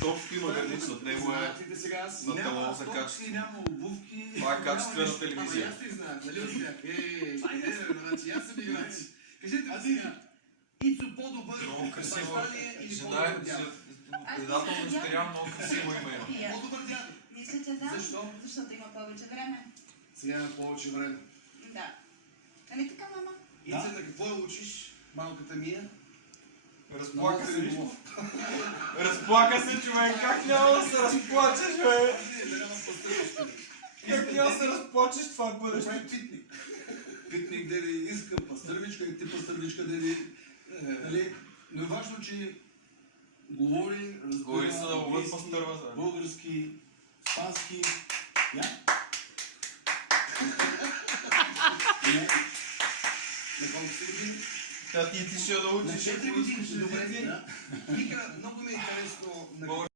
Топски има гърдич, зад него е на талон за качество. Няма обувки. Това е качествена телевизия. Ама аз ти знаят, нали успях? Значи аз съм играч. Кажете ми сега, Ицо по-добър Много красиво. баща ли е или Жена е, по-добър дядо? предателно дъщеря, много красиво име има. По-добър дядо. Мисля, че да. Защо? Защото има повече време. Сега има повече време. Да. Нали така, мама? Ице, на какво я учиш, малката Мия? Разплака се, виж. Разплака се, човек. Как няма да се разплачеш, бе? Да няма пастървичка. Как няма да се разплачеш, това е бъдеще? Това е питник. Питник, дели иска пастървичка и ти пастървичка, дели... Нали? Но е важно, че говори, Говори се да ловят английски, пастърва заедно. български, спански. Я? Не. На колко си години? Та ти ще я На научиш, 4 ако искаш години. да Добре. ти. Да. Вика, много ми е интересно на